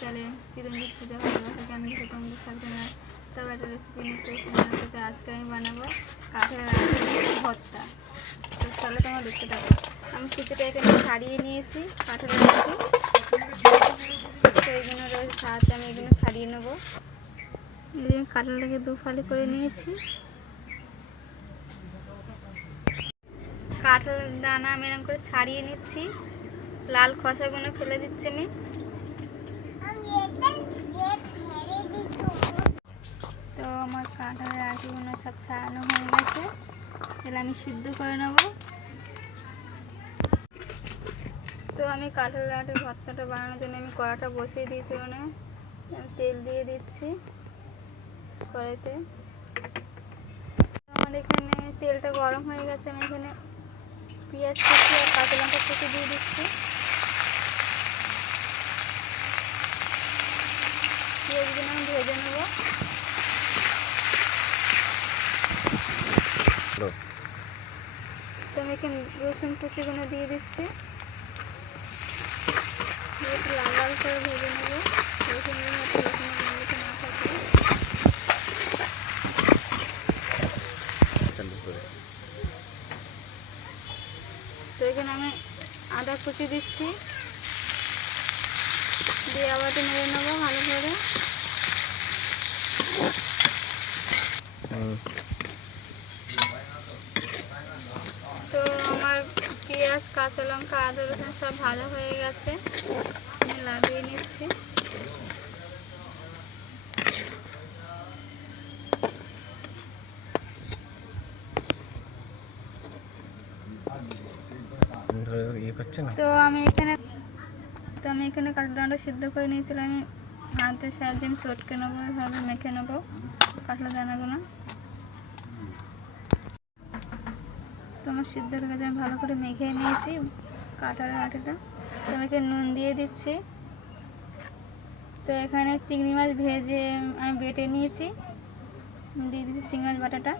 Channel চিরঞ্জিত পূজা ভালোবাসা channel থেকে তোমাদের সাথে তবে একটা রেসিপি নিতে তোমাদের সাথে আজকে আমি বানাবো কাঁঠালের আলু ভর্তা। তো চলো তোমরা দেখতে থাকো। আমি কিছুটা এখানে ছাড়িয়ে নিয়েছি কাঁঠালের আলু, তো এইগুলো রয়েছে সাথে আমি এগুলো ছাড়িয়ে নেবো। এদিকে কাঁঠালটাকে দু ফালি করে নিয়েছি। কাঁঠালের দানা আমি এরকম করে ছাড়িয়ে নিচ্ছি, লাল খোসাগুলো ফেলে দিচ্ছি আমি। তো আমার কাঁঠালের আটিগুলো সব ছাড়ানো হয়ে গেছে, এগুলো আমি সিদ্ধ করে নেব। তো আমি কাঁঠালের আটির ভর্তাটা বানানোর জন্য আমি কড়াটা বসিয়ে দিয়েছি, ওখানে আমি তেল দিয়ে দিচ্ছি কড়াইতে। আমার এখানে তেলটা গরম হয়ে গেছে, আমি এখানে পেঁয়াজ কুচি আর কাঁচা লঙ্কা কুচি দিয়ে দিচ্ছি। পেঁয়াজগুলো আমি ভেজে নেব। তো আমি এখানে রসুন কুচিগুলো দিয়ে দিচ্ছি, একটু লাল লাল করে ভেজে নেব। রসুনগুলো একটু রসুনের গন্ধটা না থাকে। তো এখানে আমি আদা কুচি দিচ্ছি, দিয়ে আবার নেড়ে নেবো ভালো করে। তো আমার পেঁয়াজ কাঁচা লঙ্কা আদা রসুন সব ভাজা হয়ে গেছে, আমি লাগিয়ে নিচ্ছি। তো আমি এখানে কাঁঠালটা সিদ্ধ করে নিয়েছিলাম, আমি হাতের সাহায্যে আমি চটকে নেবো, এভাবে মেখে নেবো কাঁঠালের দানাগুলো। তো আমার সিদ্ধ হয়ে গেছে, আমি ভালো করে মেখে নিয়েছি কাঁঠালের আটিটা। তো আমি এখানে নুন দিয়ে দিচ্ছি। তো এখানে চিংড়ি মাছ ভেজে আমি বেটে নিয়েছি, দিয়ে দিচ্ছি চিংড়ি মাছ বাটাটা।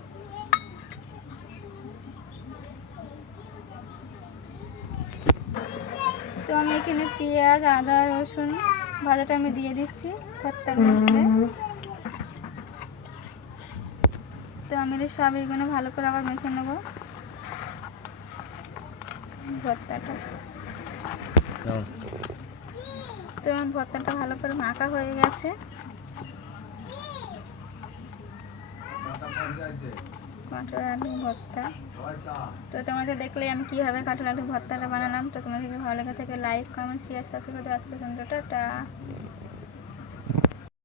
তো আমি এখানে পেঁয়াজ আদা রসুন ভাজাটা আমি দিয়ে দিচ্ছি ভর্তার মধ্যে। তো আমি সব এগুলো ভালো করে আবার মেখে নেব ভর্তাটা। তো আমার ভর্তাটা ভালো করে মাখা হয়ে গেছে। কাঁঠালের আলু ভর্তা। তো তোমাদের দেখলেই আমি কীভাবে কাঁঠালের আলু ভর্তাটা বানালাম। তো তোমাদের ভালো লেগে থেকে লাইক কমেন্ট শেয়ার সাবস্ক্রাইব করে আজকে পর্যন্ত টাটা।